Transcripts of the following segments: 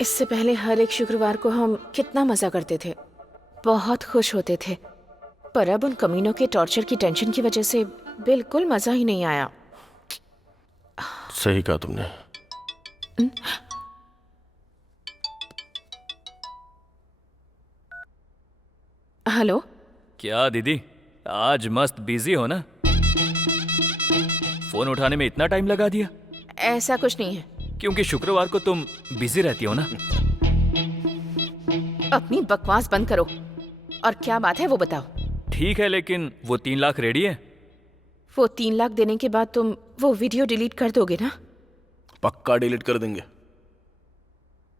इससे पहले हर एक शुक्रवार को हम कितना मजा करते थे, बहुत खुश होते थे। पर अब उन कमीनों के टॉर्चर की टेंशन की वजह से बिल्कुल मजा ही नहीं आया। सही कहा तुमने। हेलो। क्या दीदी, आज मस्त बिजी हो ना? फोन उठाने में इतना टाइम लगा दिया? ऐसा कुछ नहीं है। क्योंकि शुक्रवार को तुम बिजी रहती हो ना। अपनी बकवास बंद करो और क्या बात है वो बताओ। ठीक है, लेकिन वो 3 लाख रेडी है? वो 3 लाख देने के बाद तुम वो वीडियो डिलीट कर दोगे ना? पक्का डिलीट कर देंगे।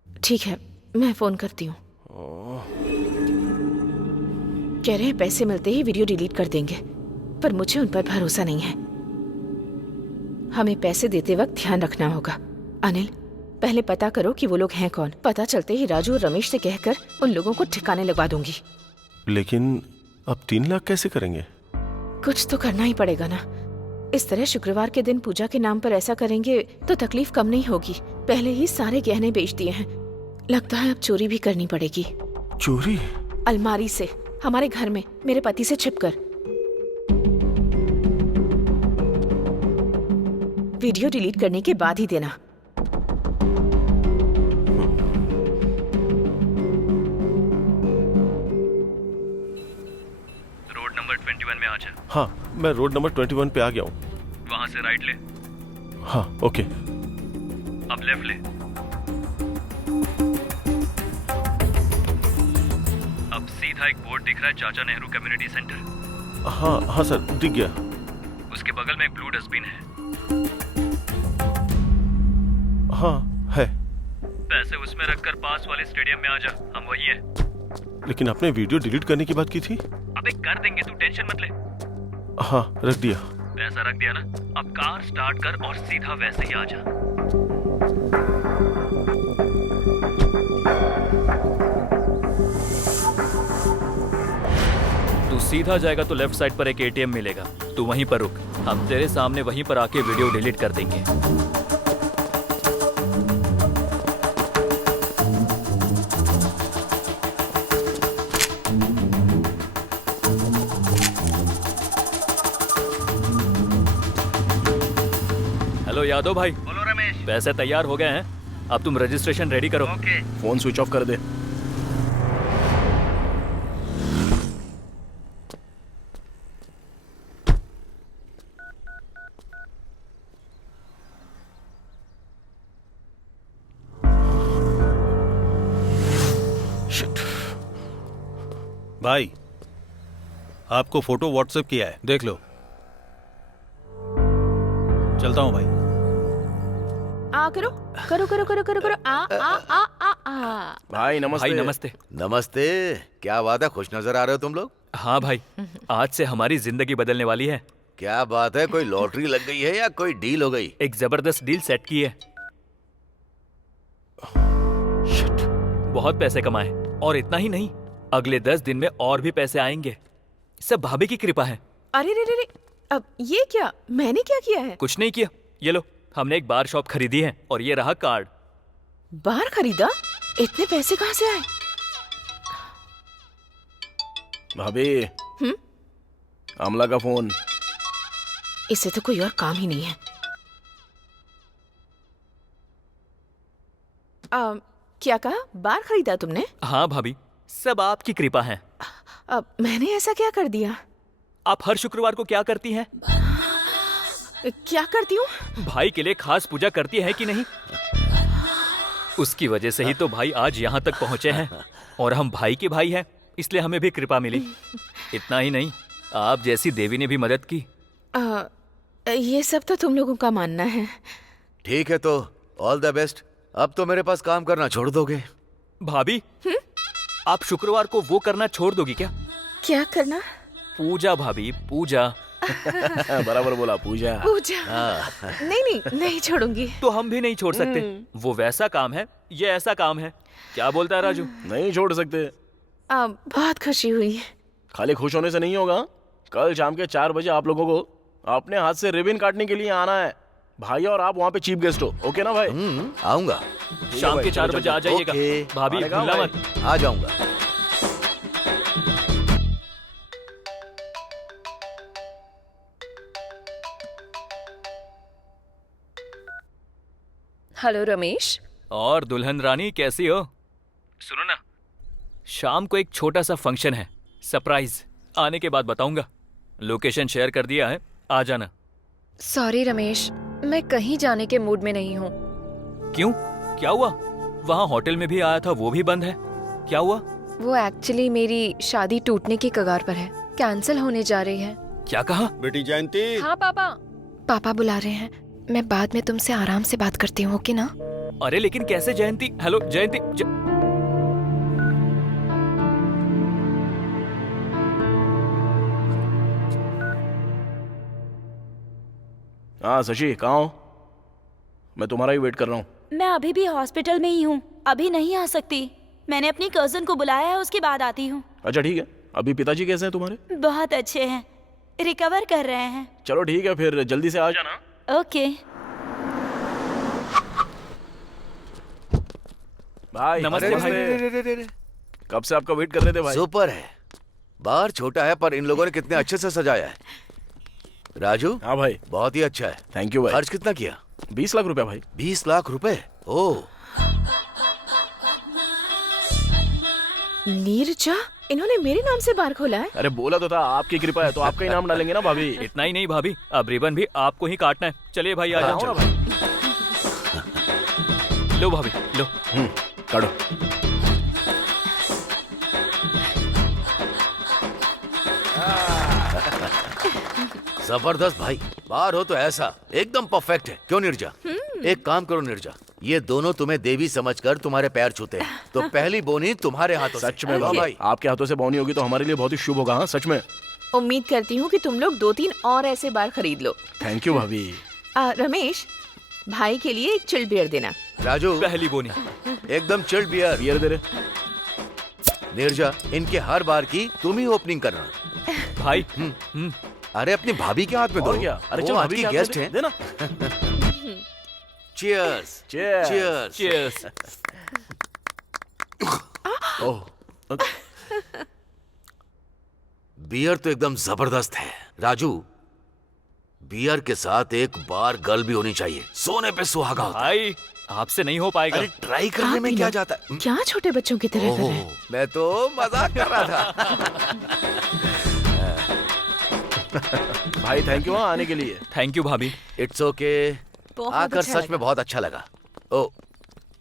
ठीक है, मैं फोन करती हूँ। कह रहे हैं पैसे मिलते ही वीडियो डिलीट कर देंगे, पर मुझे उन पर भरोसा नहीं है। हमें पैसे देते वक्त ध्यान रखना होगा। अनिल, पहले पता करो कि वो लोग हैं कौन। पता चलते ही राजू और रमेश से कहकर उन लोगों को ठिकाने लगवा दूंगी। लेकिन अब 3 लाख कैसे करेंगे? कुछ तो करना ही पड़ेगा ना। इस तरह शुक्रवार के दिन पूजा के नाम पर ऐसा करेंगे तो तकलीफ कम नहीं होगी। पहले ही सारे गहने बेच दिए हैं, लगता है अब चोरी भी करनी पड़ेगी। चोरी? अलमारी से, हमारे घर में, मेरे पति से छिपकर। वीडियो डिलीट करने के बाद ही देना। रोड नंबर 21 में आ जा। हाँ, मैं रोड नंबर 21 पे आ गया हूँ। वहां से राइट ले। हाँ, ओके। अब लेफ्ट ले। अब सीधा एक बोर्ड दिख रहा है, चाचा नेहरू कम्युनिटी सेंटर। हाँ हाँ सर, दिख गया। उसके बगल में एक ब्लू डस्टबिन है। हाँ है। पैसे उसमें रखकर पास वाले स्टेडियम में आ जा, हम वही हैं। लेकिन आपने वीडियो डिलीट करने की बात की थी। अबे कर देंगे, तू टेंशन मत ले। हाँ, रख दिया। पैसा रख दिया ना? अब कार स्टार्ट कर और सीधा वैसे ही आ जा। तू सीधा जाएगा तो लेफ्ट साइड पर एक एटीएम मिलेगा, तू वहीं पर रुक। हम तेरे सामने वहीं पर आके वीडियो डिलीट कर देंगे। हेलो यादव भाई। बोलो रमेश। पैसे तैयार हो गए हैं, अब तुम रजिस्ट्रेशन रेडी करो। ओके। फोन स्विच ऑफ कर दे। भाई, आपको फोटो व्हाट्सएप किया है, देख लो। चलता हूँ भाई। आ करो करो करो करो करो करो। आ आ आ आ आ। भाई नमस्ते। भाई नमस्ते। नमस्ते। क्या बात है, खुश नजर आ रहे हो तुम लोग। हाँ भाई, आज से हमारी जिंदगी बदलने वाली है। क्या बात है, कोई लॉटरी लग गई है या कोई डील हो गई? एक जबरदस्त डील सेट की है। बहुत पैसे कमाए, और इतना ही नहीं, अगले 10 दिन में और भी पैसे आएंगे। सब भाभी की कृपा है। अरे रे रे रे, अब ये क्या? मैंने क्या किया है? कुछ नहीं किया, ये लो, हमने एक बार शॉप खरीदी है और ये रहा कार्ड। बार खरीदा? इतने पैसे कहाँ से आए? भाभी, अमला का फोन। इससे तो कोई और काम ही नहीं है। क्या कहा? बार खरीदा तुमने? हाँ भाभी, सब आपकी कृपा है। अब मैंने ऐसा क्या कर दिया? आप हर शुक्रवार को क्या करती हैं? क्या करती हूँ? भाई के लिए खास पूजा करती है कि नहीं? उसकी वजह से ही तो भाई आज यहाँ तक पहुँचे हैं, और हम भाई के भाई हैं, इसलिए हमें भी कृपा मिली। इतना ही नहीं, आप जैसी देवी ने भी मदद की। ये सब तो तुम लोगों का मानना है। ठीक है तो ऑल द बेस्ट। अब तो मेरे पास काम करना छोड़ दोगे? भाभी, आप शुक्रवार को वो करना छोड़ दोगी क्या? क्या करना? पूजा भाभी, पूजा। बराबर बोला, पूजा। पूजा? नहीं नहीं नहीं छोड़ूंगी। तो हम भी नहीं छोड़ सकते। वो वैसा काम है, ये ऐसा काम है। क्या बोलता है राजू? नहीं छोड़ सकते। बहुत खुशी हुई। खाली खुश होने से नहीं होगा, कल शाम के 4 बजे आप लोगों को अपने हाथ से रिबन काटने के लिए आना है। भाई और आप वहाँ पे चीफ गेस्ट हो, ओके ना भाई? आऊंगा। शाम भाई, के 4 चलो, बजे आ जाइएगा। ओके। भाभी आने का भूलना भाई। मत। आ जाऊंगा। हेलो रमेश। और दुल्हन रानी कैसी हो? सुनो ना, शाम को एक छोटा सा फंक्शन है, सरप्राइज। आने के बाद बताऊंगा। लोकेशन शेयर कर दिया है, आ जाना। सॉरी रमेश, मैं कहीं जाने के मूड में नहीं हूँ। क्यों, क्या हुआ? वहाँ होटल में भी आया था, वो भी बंद है। क्या हुआ? वो एक्चुअली मेरी शादी टूटने की कगार पर है, कैंसिल होने जा रही है। क्या कहा? बेटी जयंती, हाँ पापा। पापा बुला रहे हैं, मैं बाद में तुमसे आराम से बात करती हूँ, ओके ना? अरे लेकिन कैसे जयंती? हेलो जयंती हाँ शशि, कहाँ हो? मैं तुम्हारा ही वेट कर रहा हूँ। मैं अभी भी हॉस्पिटल में ही हूँ, अभी नहीं आ सकती। मैंने अपनी कजन को बुलाया है, उसके बाद आती हूँ। अच्छा ठीक है। अभी पिताजी कैसे हैं तुम्हारे? बहुत अच्छे हैं, रिकवर कर रहे हैं। चलो ठीक है, फिर जल्दी से आ जाना। ओके। भाई नमस्ते भाई। अरे, कब से आपका वेट कर रहे थे भाई। सुपर है। बार छोटा है पर इन लोगों ने कितने अच्छे से सजाया है। राजू, हाँ भाई, बहुत ही अच्छा है। थैंक यू भाई। खर्च कितना किया? 20 लाख रुपया भाई। 20 लाख रुपए? ओह, नीरजा, इन्होंने मेरे नाम से बार खोला है। अरे बोला तो था, आपकी कृपा है तो आपका ही नाम डालेंगे ना भाभी। इतना ही नहीं भाभी, अब रिबन भी आपको ही काटना है। चलिए भाई, आ हाँ, जाओ चलो। ना भाई। लो भाभी, लो। काटो। जबरदस्त भाई। बार हो तो ऐसा एकदम परफेक्ट है। क्यों निर्जा? एक काम करो निर्जा, ये दोनों तुम्हें देवी समझकर तुम्हारे पैर छूते हैं, तो पहली बोनी तुम्हारे हाथों से। सच में हाँ भाई, आपके हाथों से बोनी होगी तो हमारे लिए बहुत ही शुभ होगा। हाँ सच में। उम्मीद करती हूँ कि तुम लोग 2-3 और ऐसे बार खरीद लो। थैंक यू भाभी। रमेश, भाई के लिए एक चिल्ड बियर देना। राजू, पहली बोनी। एकदम चिल्ड बियर। बियर दे रहे। निर्जा, इनके हर बार की तुम ही ओपनिंग करना। भाई अरे अपनी भाभी के हाथ में दो। और क्या? अरे चल, वो आज भाभी की के हाथ गेस्ट में हैं। दे ना। चीयर्स। Cheers। चीयर्स। चीयर्स। ओह, बियर तो एकदम जबरदस्त है। राजू, बियर के साथ एक बार गर्ल भी होनी चाहिए, सोने पे सुहागा होता है। भाई आपसे नहीं हो पाएगा। अरे ट्राई करने आप में भी क्या लो। जाता है? क्या छोटे बच्चों की तरह कर रहे हैं? ओह, मैं तो मजाक कर रहा था। भाई थैंक यू आने के लिए। थैंक यू भाभी। It's okay. बहुत आकर अच्छा सच लगा। में बहुत अच्छा लगा। ओ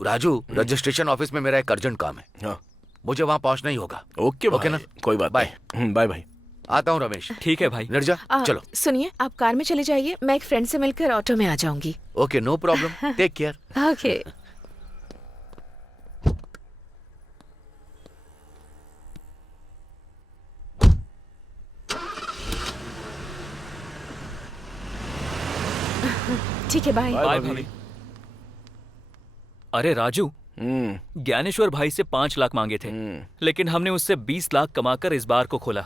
राजू, रजिस्ट्रेशन ऑफिस में मेरा एक अर्जेंट काम है, हाँ मुझे वहाँ पहुँचना ही होगा। ओके भाई, ओके ना? कोई बात बाय। नहीं। बाय भाई। आता हूँ रमेश। ठीक है भाई। निर्जा, चलो। सुनिए, आप कार में चले जाइए, मैं एक फ्रेंड से मिलकर ऑटो में आ जाऊंगी। Okay, no problem, take care. Okay. ठीक है, बाय। बाय बाय भाभी। भाभी। अरे राजू, ज्ञानेश्वर भाई से 5 लाख मांगे थे, लेकिन हमने उससे 20 लाख कमाकर इस बार को खोला।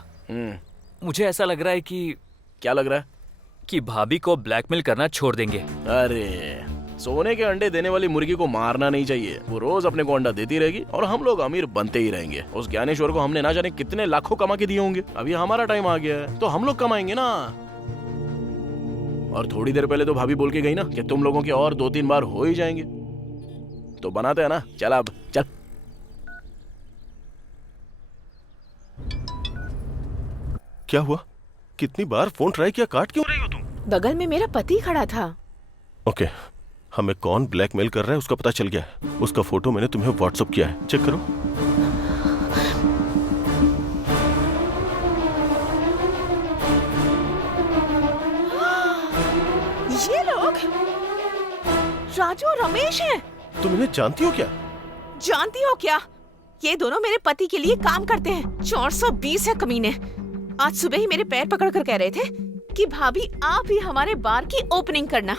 मुझे ऐसा लग रहा है कि क्या लग रहा है? भाभी को ब्लैकमेल करना छोड़ देंगे। अरे सोने के अंडे देने वाली मुर्गी को मारना नहीं चाहिए। वो रोज अपने को अंडा देती रहेगी और हम लोग अमीर बनते ही रहेंगे। उस ज्ञानेश्वर को हमने ना जाने कितने लाखों कमा के दिए होंगे। अभी हमारा टाइम आ गया है तो हम लोग कमाएंगे ना। और थोड़ी देर पहले तो भाभी बोल के गई ना कि तुम लोगों के और 2-3 बार हो ही जाएंगे, तो बनाते हैं ना। चल अब चल। क्या हुआ? कितनी बार फोन ट्राई किया, काट क्यों रही हो तुम? बगल में मेरा पति खड़ा था। ओके, हमें कौन ब्लैकमेल कर रहा है उसका पता चल गया है। उसका फोटो मैंने तुम्हें व्हाट्सएप किया है, चेक करो। ये लोग राजू और रमेश हैं। तुम इन्हें जानती हो क्या? जानती हो क्या? ये दोनों मेरे पति के लिए काम करते हैं। 420 है कमीने। आज सुबह ही मेरे पैर पकड़कर कह रहे थे कि भाभी आप ही हमारे बार की ओपनिंग करना,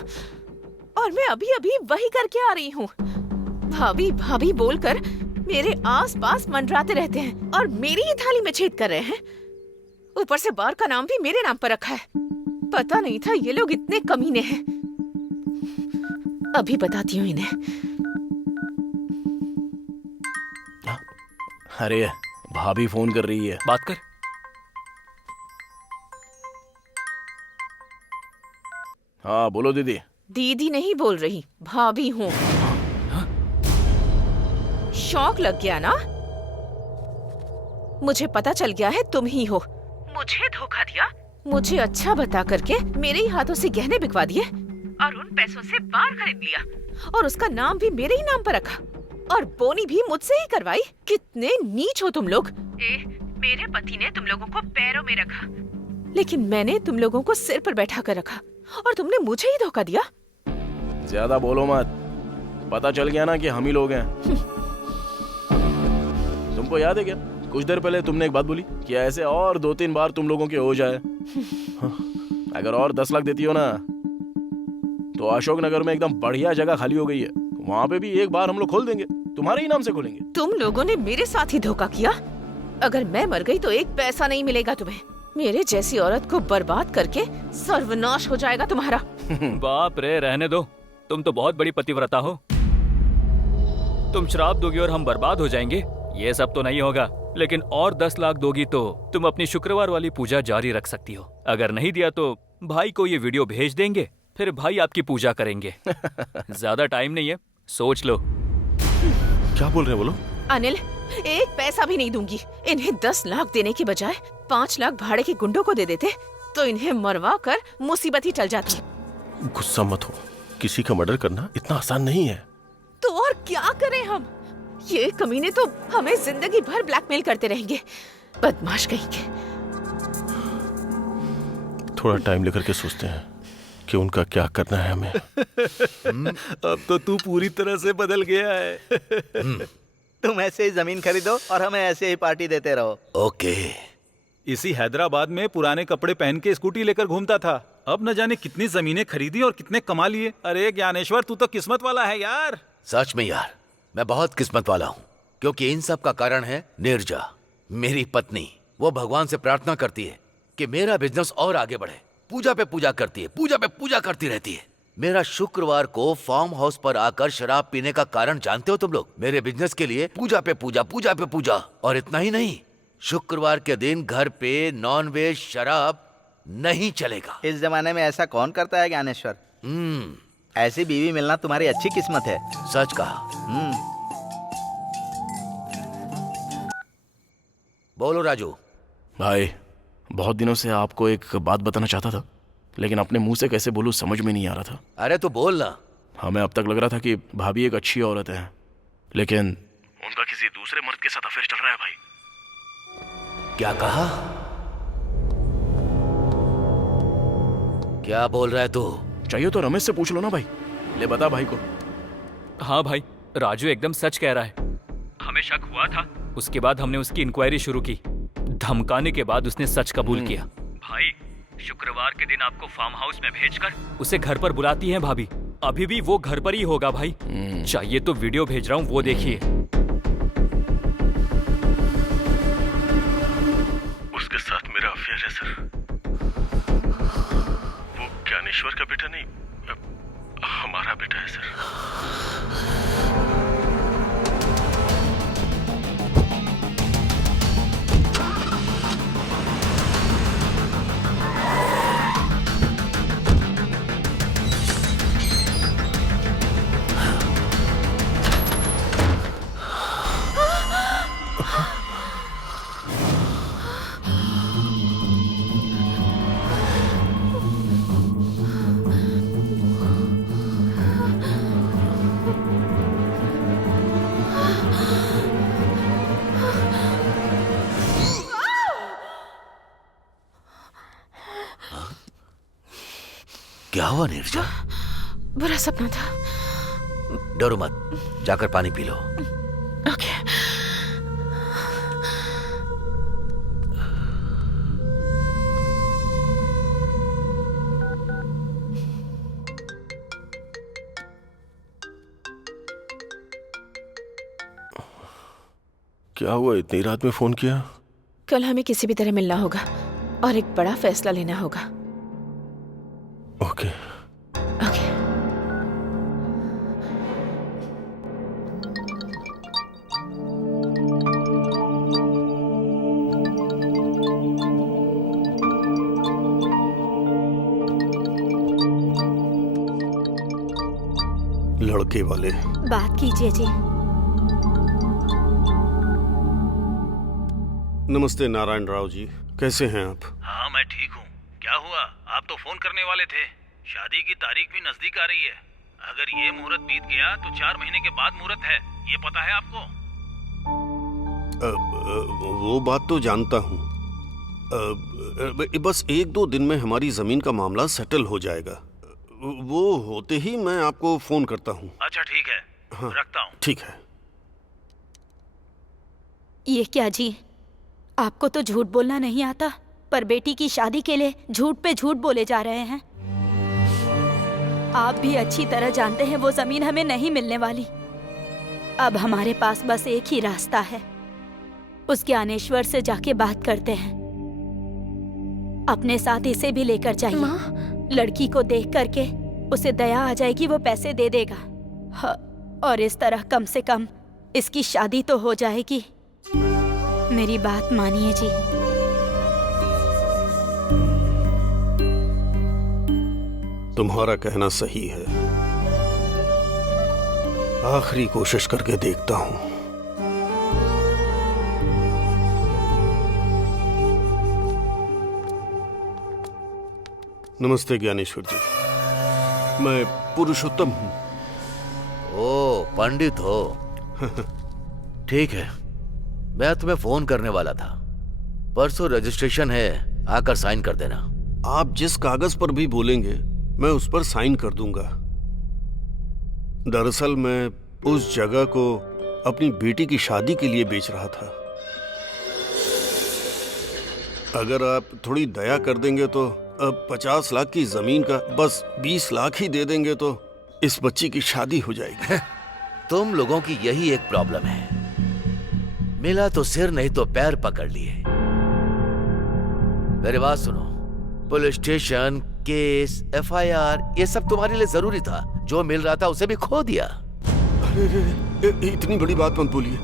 और मैं अभी अभी वही करके आ रही हूँ। भाभी भाभी बोलकर मेरे आसपास मंडराते रहते हैं और मेरी ही थाली में छेद कर रहे हैं। ऊपर से बार का नाम भी मेरे नाम पर रखा है। पता नहीं था ये लोग इतने कमीने हैं। अभी बताती हूँ इन्हें। अरे भाभी फोन कर रही है। बात कर। हाँ बोलो दीदी। दीदी नहीं बोल रही, भाभी हूँ। शौक लग गया ना? मुझे पता चल गया है तुम ही हो। मुझे धोखा दिया, मुझे अच्छा बता करके मेरे ही हाथों से गहने बिकवा दिए और उन पैसों से बार खरीद लिया और उसका नाम भी मेरे ही नाम पर रखा और बोनी भी मुझसे ही करवाई। कितने नीच हो तुम लोग। मेरे पति ने तुम लोगों को पैरों में रखा, लेकिन मैंने तुम लोगों को सिर पर बैठा कर रखा और तुमने मुझे ही धोखा दिया। ज्यादा बोलो मत, पता चल गया ना कि हम ही लोग हैं। तुमको याद है क्या, कुछ देर पहले तुमने एक बात बोली कि ऐसे और 2-3 बार तुम लोगों के हो जाए। अगर और 10 लाख देती हो ना तो अशोकनगर में एकदम बढ़िया जगह खाली हो गई है, वहाँ पे भी एक बार हम लोग खोल देंगे, तुम्हारे ही नाम से खोलेंगे। तुम लोगों ने मेरे साथ ही धोखा किया। अगर मैं मर गई तो एक पैसा नहीं मिलेगा तुम्हें। मेरे जैसी औरत को बर्बाद करके सर्वनाश हो जाएगा तुम्हारा। बाप रे, रहने दो। तुम तो बहुत बड़ी पतिव्रता हो। तुम श्राप दोगी और हम बर्बाद हो जाएंगे, ये सब तो नहीं होगा। लेकिन और 10 लाख दोगी तो तुम अपनी शुक्रवार वाली पूजा जारी रख सकती हो। अगर नहीं दिया तो भाई को ये वीडियो भेज देंगे, फिर भाई आपकी पूजा करेंगे। ज्यादा टाइम नहीं है, सोच लो। क्या बोल रहे हैं बोलो? अनिल, एक पैसा भी नहीं दूंगी। इन्हें 10 लाख देने की बजाय 5 लाख भाड़े के गुंडों को दे देते तो इन्हें मरवा कर मुसीबत ही टल जाती। गुस्सा मत हो, किसी का मर्डर करना इतना आसान नहीं है। तो और क्या करें हम? ये कमीने तो हमें जिंदगी भर ब्लैकमेल करते रहेंगे। बदमाश कहेंगे। थोड़ा टाइम लेकर के सोचते हैं कि उनका क्या करना है हमें। अब तो तू पूरी तरह से बदल गया है। तुम ऐसे ही जमीन खरीदो और हमें ऐसे ही पार्टी देते रहो। ओके। इसी हैदराबाद में पुराने कपड़े पहन के स्कूटी लेकर घूमता था। अब न जाने कितनी जमीनें खरीदी और कितने कमा लिए। अरे ज्ञानेश्वर, तू तो किस्मत वाला है यार। सच में यार, मैं बहुत किस्मत वाला हूँ, क्योंकि इन सब का कारण है नीरजा, मेरी पत्नी। वो भगवान से प्रार्थना करती है कि मेरा बिजनेस और आगे बढ़े। पूजा पे पूजा करती है, पूजा पे पूजा करती रहती है। मेरा शुक्रवार को फार्म हाउस पर आकर शराब पीने का कारण जानते हो तुम लोग? मेरे बिजनेस के लिए पूजा पे पूजा, पूजा पे पूजा। और इतना ही नहीं, शुक्रवार के दिन घर पे नॉनवेज शराब नहीं चलेगा। इस जमाने में ऐसा कौन करता है ज्ञानेश्वर? ऐसी बीवी मिलना तुम्हारी अच्छी किस्मत है। सच कहा। बोलो राजू। भाई, बहुत दिनों से आपको एक बात बताना चाहता था, लेकिन अपने मुंह से कैसे बोलूं समझ में नहीं आ रहा था। अरे तो बोल ना। हमें अब तक लग रहा था कि भाभी एक अच्छी औरत है, लेकिन उनका किसी दूसरे मर्द के साथ अफेयर चल रहा है भाई। क्या कहा? क्या बोल रहा है तू? चाहिए तो रमेश से पूछ लो ना भाई। ले बता भाई को। हाँ भाई, राजू एकदम सच कह रहा है। हमें शक हुआ था, उसके बाद हमने उसकी इंक्वायरी शुरू की। धमकाने के बाद उसने सच कबूल किया। भाई, शुक्रवार के दिन आपको फार्म हाउस में भेजकर उसे घर पर बुलाती हैं भाभी। अभी भी वो घर पर ही होगा भाई। चाहिए तो वीडियो भेज रहा हूँ, वो देखिए। उसके साथ मेरा अफेयर है सर। वो ज्ञानेश्वर का बेटा नहीं, हमारा बेटा है सर। क्या हुआ नीरजा? बुरा सपना था। डरो मत, जाकर पानी पी लो। ओके। क्या हुआ, इतनी रात में फोन किया? कल हमें किसी भी तरह मिलना होगा और एक बड़ा फैसला लेना होगा। ओके। ओके। लड़के वाले। बात कीजिए जी। नमस्ते नारायण राव जी, कैसे हैं आप? हाँ मैं ठीक हूँ। क्या हुआ? आप तो फोन करने वाले थे। शादी की तारीख भी नजदीक आ रही है। अगर ये मुहूर्त बीत गया तो 4 महीने के बाद मुहूर्त है, ये पता है आपको? वो बात तो जानता हूँ। बस 1-2 दिन में हमारी जमीन का मामला सेटल हो जाएगा। वो होते ही मैं आपको फोन करता हूँ। अच्छा ठीक है, हाँ, रखता हूँ। ठीक है। ये क्या जी, आपको तो झूठ बोलना नहीं आता, पर बेटी की शादी के लिए झूठ पे झूठ बोले जा रहे हैं। आप भी अच्छी तरह जानते हैं वो जमीन हमें नहीं मिलने वाली। अब हमारे पास बस एक ही रास्ता है, उस ज्ञानेश्वर से जाके बात करते हैं। अपने साथ इसे भी लेकर जाइए। लड़की को देख करके उसे दया आ जाएगी, वो पैसे दे देगा। और इस तरह कम से कम इसकी शादी तो हो जाएगी। मेरी बात मानिए जी। तुम्हारा कहना सही है। आखिरी कोशिश करके देखता हूँ। नमस्ते ज्ञानेश्वर जी, मैं पुरुषोत्तम हूँ। ओ पंडित हो? ठीक है, मैं तुम्हें फोन करने वाला था। परसों रजिस्ट्रेशन है, आकर साइन कर देना। आप जिस कागज पर भी बोलेंगे मैं उस पर साइन कर दूंगा। दरअसल मैं उस जगह को अपनी बेटी की शादी के लिए बेच रहा था। अगर आप थोड़ी दया कर देंगे तो अब 50 लाख की जमीन का बस 20 लाख ही दे देंगे तो इस बच्ची की शादी हो जाएगी। तुम लोगों की यही एक प्रॉब्लम है, मिला तो सिर नहीं तो पैर पकड़ लिए। मेरी बात सुनो, पुलिस स्टेशन, केस, FIR ये सब तुम्हारे लिए जरूरी था। जो मिल रहा था उसे भी खो दिया। अरे इतनी बड़ी बात मत बोलिए,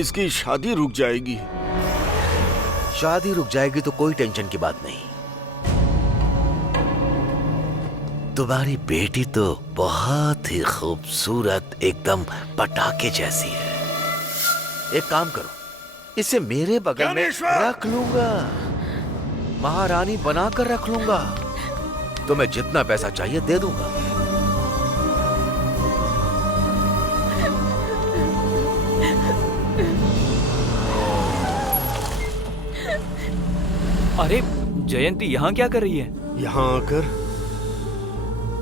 इसकी शादी रुक जाएगी। शादी रुक जाएगी तो कोई टेंशन की बात नहीं। तुम्हारी बेटी तो बहुत ही खूबसूरत, एकदम पटाखे जैसी है। एक काम करो, इसे मेरे बगल में रख लूंगा, महारानी बनाकर रख लूंगा। तुम्हें जितना पैसा चाहिए दे दूंगा। अरे जयंती यहाँ क्या कर रही है? यहाँ आकर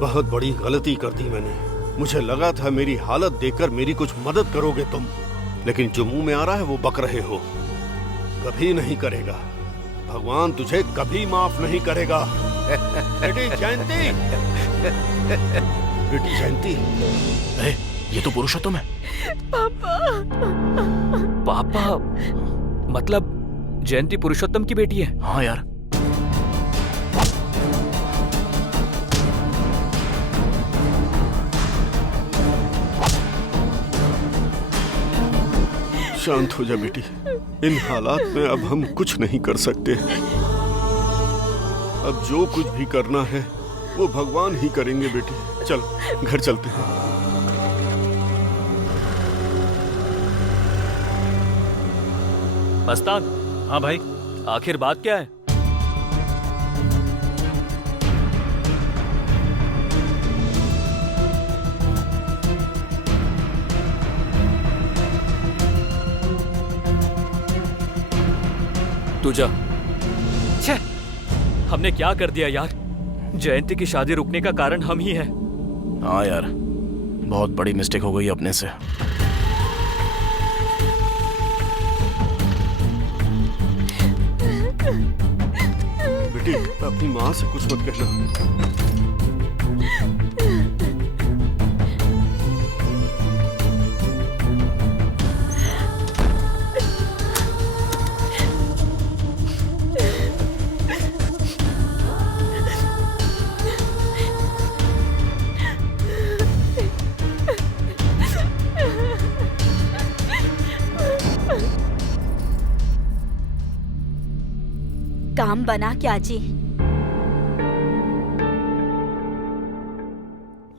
बहुत बड़ी गलती कर दी मैंने। मुझे लगा था मेरी हालत देखकर मेरी कुछ मदद करोगे तुम, लेकिन जो मुंह में आ रहा है वो बक रहे हो। कभी नहीं करेगा, भगवान तुझे कभी माफ नहीं करेगा। बेटी जयंती, बेटी जयंती। ये तो पुरुषोत्तम है। पापा मतलब जयंती पुरुषोत्तम की बेटी है? हाँ यार। शांत हो जा बेटी, इन हालात में अब हम कुछ नहीं कर सकते। अब जो कुछ भी करना है वो भगवान ही करेंगे बेटी। चल घर चलते हैं। मस्तान। हाँ भाई। आखिर बात क्या है? तू जा। छे, हमने क्या कर दिया यार? जयंती की शादी रुकने का कारण हम ही हैं। हाँ यार, बहुत बड़ी मिस्टेक हो गई अपने से। बेटी अपनी माँ से कुछ मत कहना। काम बना क्या जी?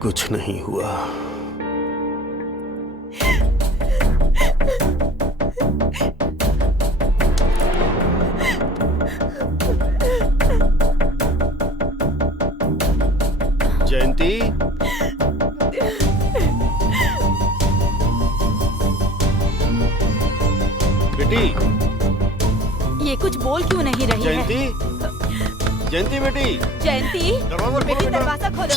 कुछ नहीं हुआ। बेटी, ये कुछ बोल क्यों नहीं रही है? जयंती, जयंती बेटी, जयंती, दरवाजा खोलो बेटी बेटा। दरवाजा खोलो।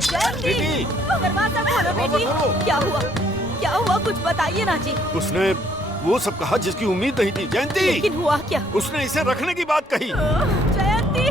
जयंती, बेटी, दरवाजा खोलो बेटी। खोलो। क्या हुआ? क्या हुआ? कुछ बताइए ना जी। उसने वो सब कहा जिसकी उम्मीद नहीं थी। जयंती, लेकिन हुआ क्या? उसने इसे रखने की बात कही। जयंती,